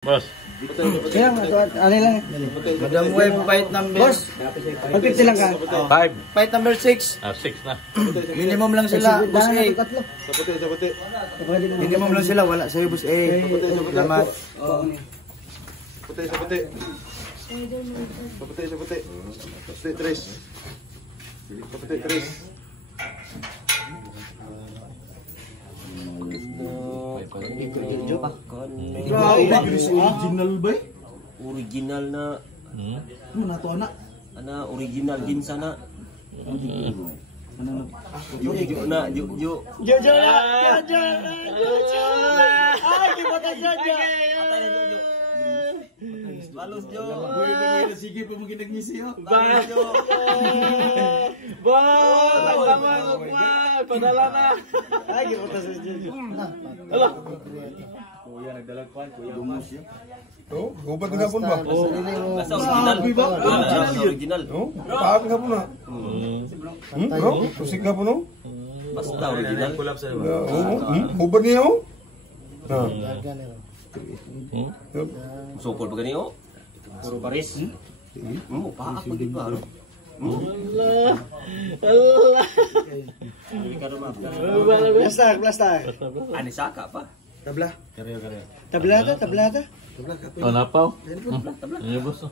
Boss. Kaya ano lang. Madam Web, fight number. Boss, mag-50 lang ka. 5. Fight number 6. 6 na. Minimum lang sila, boss A. Tatlo. Minimum lang sila, wala sa'yo, boss A. Salamat. Puti sa puti. Puti sa puti. Puti 3. Puti 3. Original ba? Original na. Ano na to, anak? Ana original din sana. Jojo na, Jojo. Jojo na. Jojo. Ay, gimana Jojo? Patay na Jojo. Balos Jo. Sige pa mong ginagmisi, oh. Balos Jo. Boss, tama ko pa. Padala na. Ay, gimana sa Jojo? Hala. Kuya nagdalagpan, kuya Mas. Oh, gubat nga pun ba? Basta original. Basta original. Oh, paag nga po na. Bro, tusik nga po no? Basta original. Gubat niya oh. Sukol pa ganito. Puro Paris. Paak mo di ba? Allah. Plastar, plastar. Ani saka pa. Tabla. Tablata. Oh, napaw. Ano boss?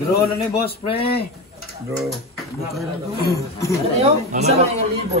Draw na ni boss, pre. Bro. Ano yun? Isa lang yung libo.